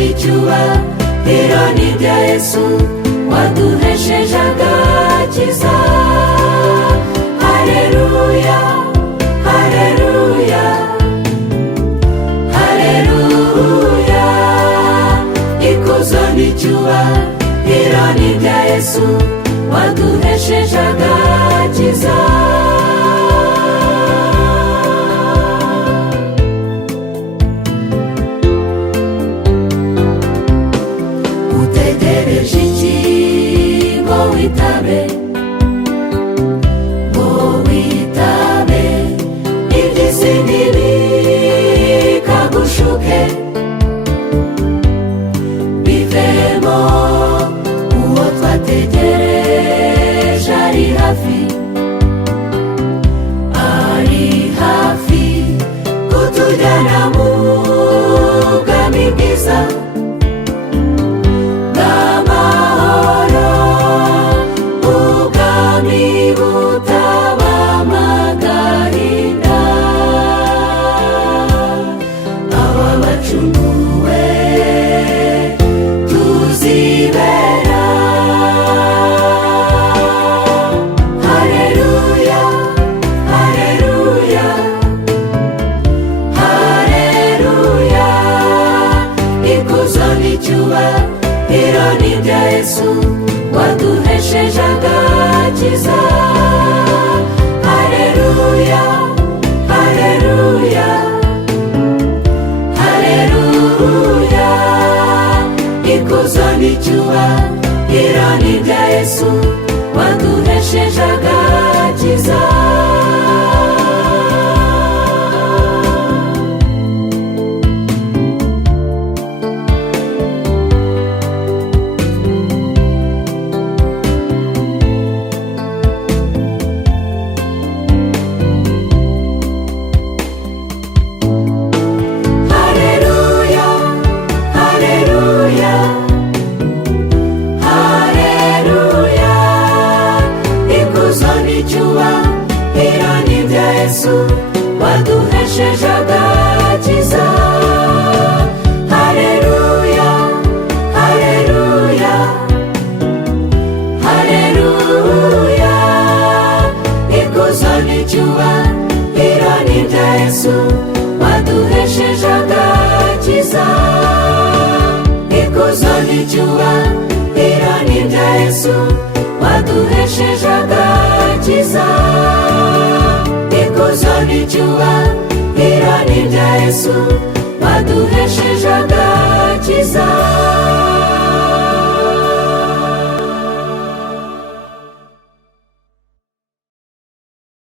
n'icyubahiro ni ibya Yesu waduhesheje agakiza. Haleluya, haleluya, haleluya. Ikuzo n'icyubahiro ni ibya Yesu waduhesheje agakiza. Utegereje iki ngo witabe, ngo witabe iby'isi ntibikagushuke, bivemo uwo twategereje ari hafi, ari hafi kutujyana mu bwami bwiza bw'amahoro, ubwami butabamo agahinda. Aba bacunguwe tuzibera. Haleluya, haleluya, haleluya. Ikuzo n'icyubahiro ni ibya Yesu waduhesheje agakiza. Haleluya, haleluya, haleluya. Ikuzo n'icyubahiro ni ibya Yesu waduhesheje agakiza. Haleluya, haleluya, haleluya. Ikuzo n'icyubahiro ni ibya Yesu waduhesheje agakiza. Haleluya, haleluya, haleluya. Ikuzo n'icyubahiro ni ibya Yesu waduhesheje agakiza. Ikuzo n'icyubahiro ni ibya Yesu waduhesheje agakiza. Ikuzo n'icyubahiro ni ibya Yesu waduhesheje agakiza.